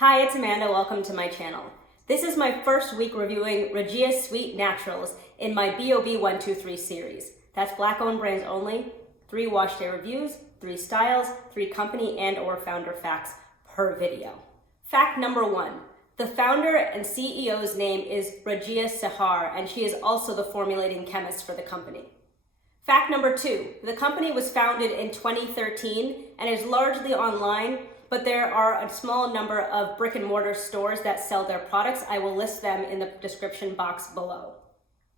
Hi, it's Amanda. Welcome to my channel. This is my first week reviewing Rajeeyah Sweet Naturals in my BoB123 series. That's Black-owned brands only, 3 wash day reviews, 3 styles, 3 company and or founder facts per video. Fact number 1. The founder and CEO's name is Rajeeyah Sweet, and she is also the formulating chemist for the company. Fact number 2. The company was founded in 2013 and is largely online, but there are a small number of brick and mortar stores that sell their products. I will list them in the description box below.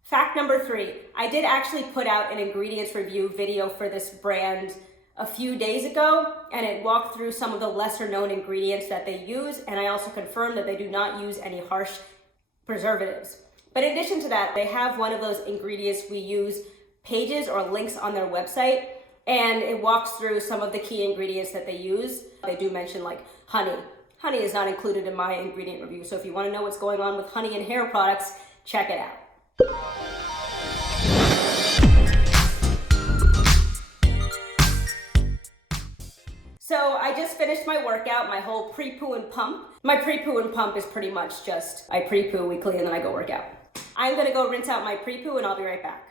Fact number 3, I did actually put out an ingredients review video for this brand a few days ago, and it walked through some of the lesser known ingredients that they use, and I also confirmed that they do not use any harsh preservatives. But in addition to that, they have one of those ingredients we use pages or links on their website, and it walks through some of the key ingredients that they use. They do mention like honey. Honey is not included in my ingredient review, so if you want to know what's going on with honey and hair products, check it out. So I just finished my workout, my whole pre-poo and pump. My pre-poo and pump is pretty much just I pre-poo weekly and then I go work out. I'm gonna go rinse out my pre-poo and I'll be right back.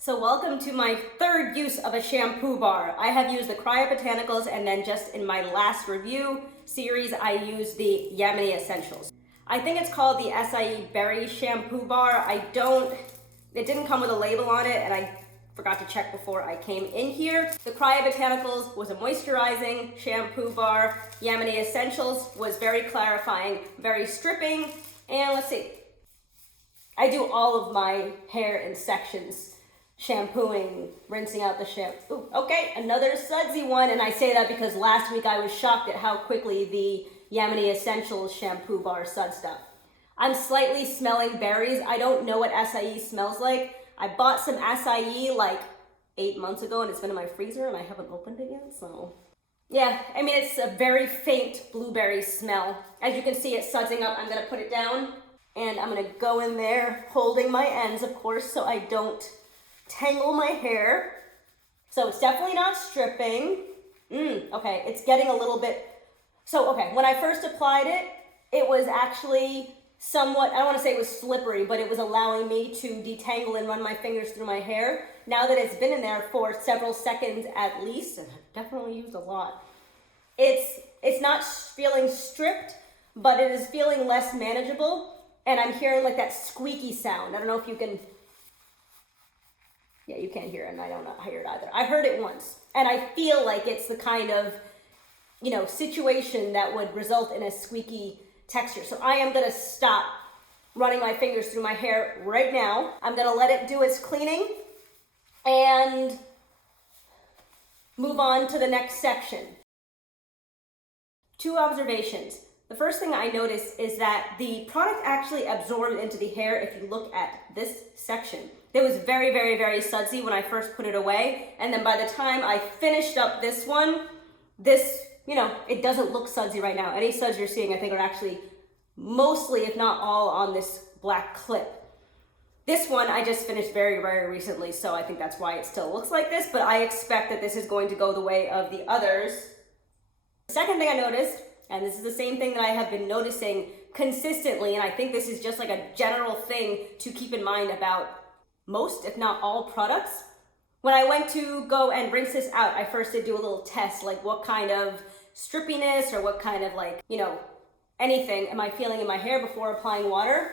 So welcome to my third use of a shampoo bar. I have used the Botanicals, and then just in my last review series, I used the Yemeni Essentials. I think it's called the Acai Berry Shampoo Bar. It didn't come with a label on it, and I forgot to check before I came in here. The Botanicals was a moisturizing shampoo bar. Yemeni Essentials was very clarifying, very stripping, and let's see. I do all of my hair in sections. Shampooing, rinsing out the shampoo. Okay, another sudsy one, and I say that because last week I was shocked at how quickly the Yemeni Essentials shampoo bar sudsed up. I'm slightly smelling berries. I don't know what acai smells like. I bought some acai like 8 months ago, and it's been in my freezer, and I haven't opened it yet, so. Yeah, I mean, it's a very faint blueberry smell. As you can see, it's sudsing up. I'm gonna put it down, and I'm gonna go in there holding my ends, of course, so I don't tangle my hair. So it's definitely not stripping. Okay, it's getting a little bit, so okay, when I first applied it, it was actually somewhat, I don't want to say it was slippery, but it was allowing me to detangle and run my fingers through my hair. Now that it's been in there for several seconds at least, and I've definitely used a lot, it's not feeling stripped, but it is feeling less manageable, and I'm hearing like that squeaky sound. I don't know if you can. Yeah, you can't hear it, and I don't hear it either. I heard it once, and I feel like it's the kind of, situation that would result in a squeaky texture. So I am gonna stop running my fingers through my hair right now. I'm gonna let it do its cleaning and move on to the next section. 2 observations. The first thing I noticed is that the product actually absorbed into the hair if you look at this section. It was very, very, very sudsy when I first put it away, and then by the time I finished up this one, it doesn't look sudsy right now. Any suds you're seeing, I think, are actually mostly, if not all, on this black clip. This one I just finished very, very recently, so I think that's why it still looks like this, but I expect that this is going to go the way of the others. The second thing I noticed, and this is the same thing that I have been noticing consistently, and I think this is just like a general thing to keep in mind about most, if not all, products. When I went to go and rinse this out, I first did do a little test, like what kind of strippiness or what kind of anything am I feeling in my hair before applying water.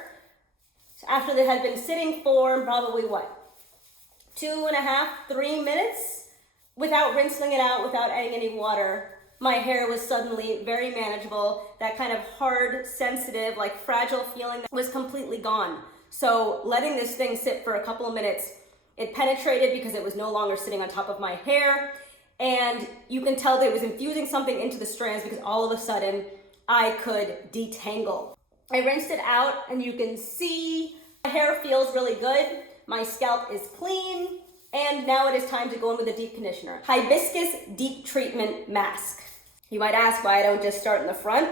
So after they had been sitting for probably 2.5, 3 minutes without rinsing it out, without adding any water, my hair was suddenly very manageable. That kind of hard, sensitive, fragile feeling was completely gone. So letting this thing sit for a couple of minutes, it penetrated because it was no longer sitting on top of my hair. And you can tell that it was infusing something into the strands because all of a sudden I could detangle. I rinsed it out and you can see my hair feels really good. My scalp is clean. And now it is time to go in with a deep conditioner. Hibiscus Deep Treatment Mask. You might ask why I don't just start in the front,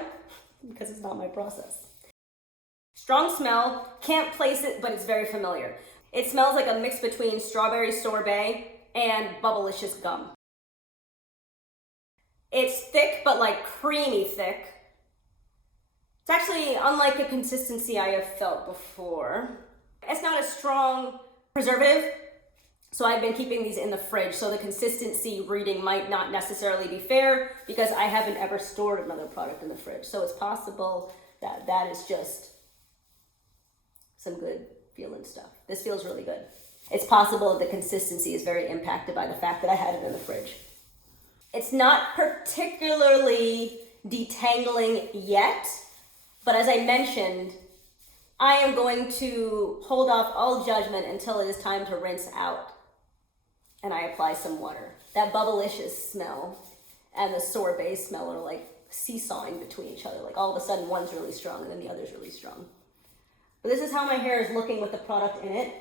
because it's not my process. Strong smell, can't place it, but it's very familiar. It smells like a mix between strawberry sorbet and Bubblicious gum. It's thick, but creamy thick. It's actually unlike a consistency I have felt before. It's not a strong preservative, so I've been keeping these in the fridge, so the consistency reading might not necessarily be fair because I haven't ever stored another product in the fridge. So it's possible that that is just some good feeling stuff. This feels really good. It's possible the consistency is very impacted by the fact that I had it in the fridge. It's not particularly detangling yet, but as I mentioned, I am going to hold off all judgment until it is time to rinse out and I apply some water. That bubblicious smell and the sorbate smell are like seesawing between each other. Like all of a sudden one's really strong and then the other's really strong. But this is how my hair is looking with the product in it.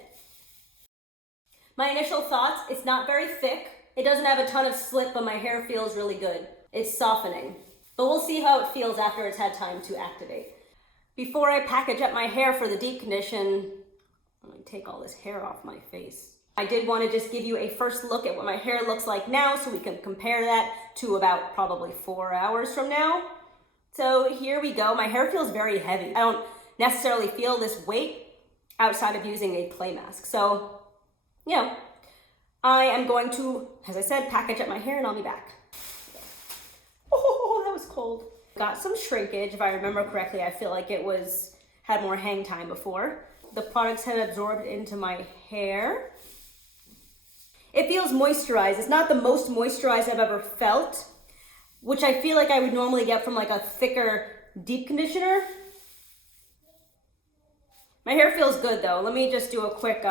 My initial thoughts, it's not very thick. It doesn't have a ton of slip, but my hair feels really good. It's softening. But we'll see how it feels after it's had time to activate. Before I package up my hair for the deep condition, let me take all this hair off my face. I did want to just give you a first look at what my hair looks like now so we can compare that to about probably 4 hours from now. So here we go. My hair feels very heavy. I don't necessarily feel this weight outside of using a clay mask. So, yeah, I am going to, as I said, package up my hair and I'll be back. Oh, that was cold. Got some shrinkage, if I remember correctly. I feel like it had more hang time before. The products had absorbed into my hair. It feels moisturized. It's not the most moisturized I've ever felt, which I feel like I would normally get from like a thicker deep conditioner. My hair feels good though. Let me just do a quick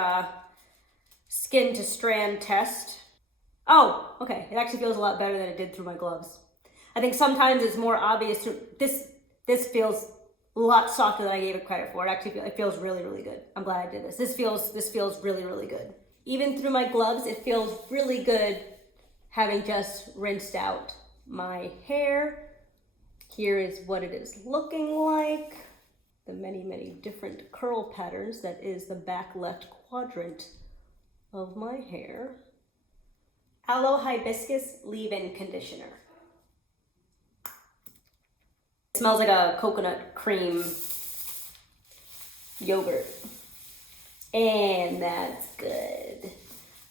skin to strand test. Oh, okay. It actually feels a lot better than it did through my gloves. I think sometimes it's more obvious. This feels a lot softer than I gave it credit for. It feels really, really good. I'm glad I did this. This feels really, really good. Even through my gloves, it feels really good having just rinsed out my hair. Here is what it is looking like. The many, many different curl patterns. That is the back left quadrant of my hair. Aloe Hibiscus leave-in conditioner. It smells like a coconut cream yogurt. And that's good.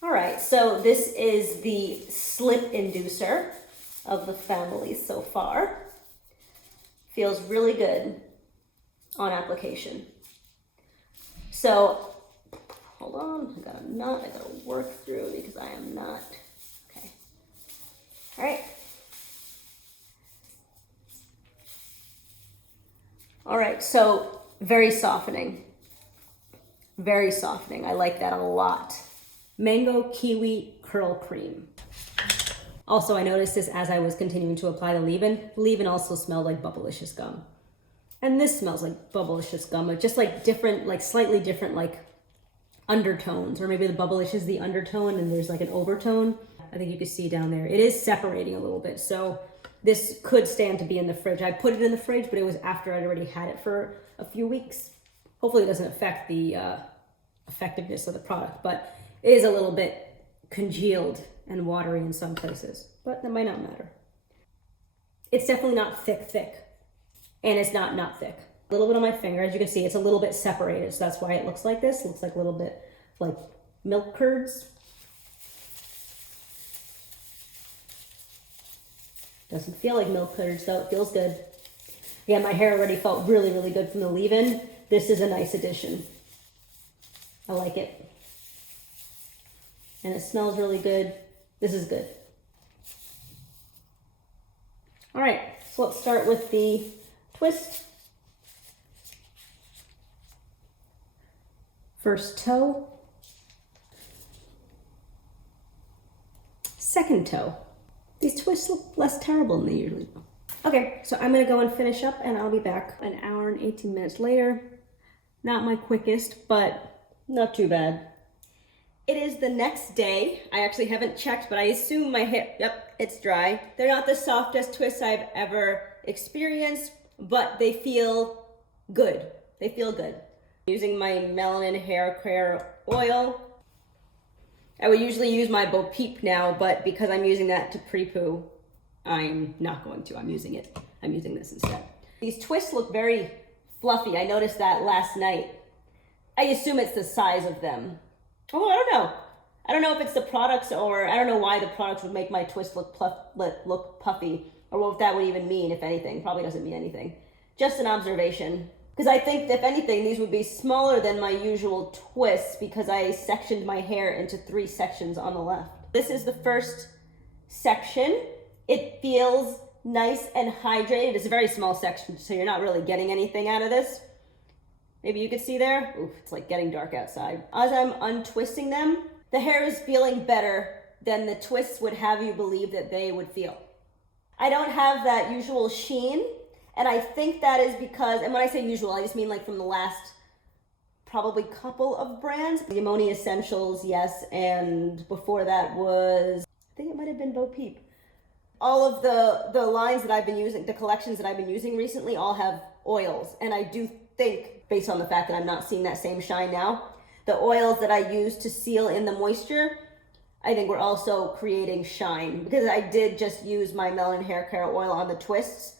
All right, so this is the slip inducer of the family so far. Feels really good on application. So, hold on, I got a knot I gotta work through because I am not, okay. All right. All right, so very softening. Very softening. I like that a lot. Mango Kiwi Curl Cream. Also, I noticed this as I was continuing to apply the leave-in. Leave-in also smelled like Bubblicious gum. And this smells like Bubblicious gum, but just like different, like slightly different like undertones, or maybe the Bubblicious is the undertone and there's like an overtone. I think you can see down there. It is separating a little bit, so this could stand to be in the fridge. I put it in the fridge, but it was after I'd already had it for a few weeks. Hopefully it doesn't affect the effectiveness of the product, but it is a little bit congealed and watery in some places, but that might not matter. It's definitely not thick, and it's not thick. A little bit on my finger, as you can see, it's a little bit separated, so that's why it looks like this. It looks like a little bit like milk curds. Doesn't feel like milk curds though, it feels good. Yeah, my hair already felt really, really good from the leave-in. This is a nice addition. I like it. And it smells really good. This is good. All right, so let's start with the twist. First toe. Second toe. These twists look less terrible than they usually do. Okay, so I'm gonna go and finish up and I'll be back an hour and 18 minutes later. Not my quickest, but not too bad. It is the next day. I actually haven't checked, but I assume my hair, yep, it's dry. They're not the softest twists I've ever experienced, but they feel good. They feel good. Using my melanin hair care oil. I would usually use my BoB123 now, but because I'm using that to pre-poo, I'm not going to. I'm using this instead. These twists look very fluffy. I noticed that last night. I assume it's the size of them. Oh, I don't know. I don't know if it's the products, or I don't know why the products would make my twist look puffy, or what that would even mean, if anything. Probably doesn't mean anything. Just an observation. Because I think, if anything, these would be smaller than my usual twists because I sectioned my hair into 3 sections on the left. This is the first section. It feels nice and hydrated. It's a very small section, so you're not really getting anything out of this. Maybe you could see there. Oof, it's like getting dark outside. As I'm untwisting them, the hair is feeling better than the twists would have you believe that they would feel. I don't have that usual sheen, and I think that is because, and when I say usual, I just mean like from the last probably couple of brands. The Ammonia Essentials, yes, and before that was, I think it might have been BoB123. All of the lines that I've been using, the collections that I've been using recently all have oils, and I do think, based on the fact that I'm not seeing that same shine now, the oils that I use to seal in the moisture, I think we're also creating shine, because I did just use my Melon Hair Care Oil on the twists,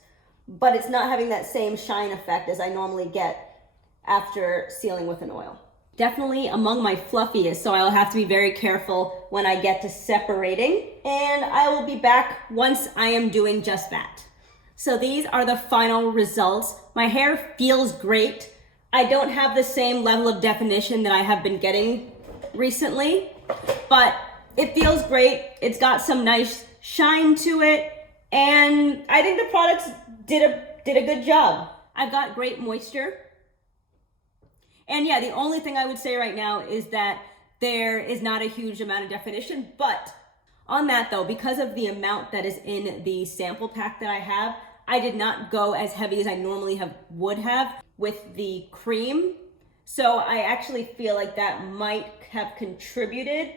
but it's not having that same shine effect as I normally get after sealing with an oil. Definitely among my fluffiest, so I'll have to be very careful when I get to separating, and I will be back once I am doing just that. So these are the final results. My hair feels great. I don't have the same level of definition that I have been getting recently, but it feels great. It's got some nice shine to it, and I think the products did a good job. I've got great moisture. And yeah, the only thing I would say right now is that there is not a huge amount of definition, but on that though, because of the amount that is in the sample pack that I have, I did not go as heavy as I normally would have with the cream. So I actually feel like that might have contributed.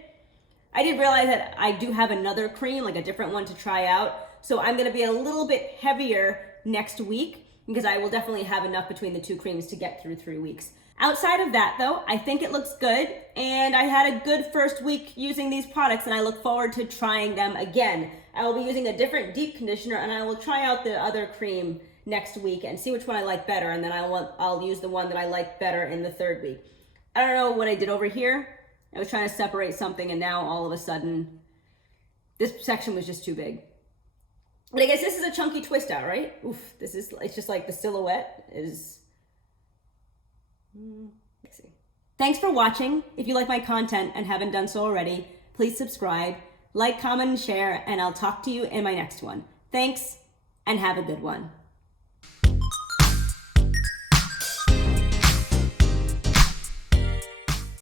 I did realize that I do have another cream, like a different one to try out. So I'm gonna be a little bit heavier next week because I will definitely have enough between the 2 creams to get through 3 weeks. Outside of that though, I think it looks good, and I had a good first week using these products, and I look forward to trying them again. I will be using a different deep conditioner, and I will try out the other cream next week and see which one I like better, and then I'll use the one that I like better in the 3rd week. I don't know what I did over here. I was trying to separate something, and now all of a sudden this section was just too big. But I guess this is a chunky twist out, right? Oof, it's just like the silhouette is... Thanks for watching. If you like my content and haven't done so already, please subscribe, like, comment, and share, and I'll talk to you in my next one. Thanks, and have a good one.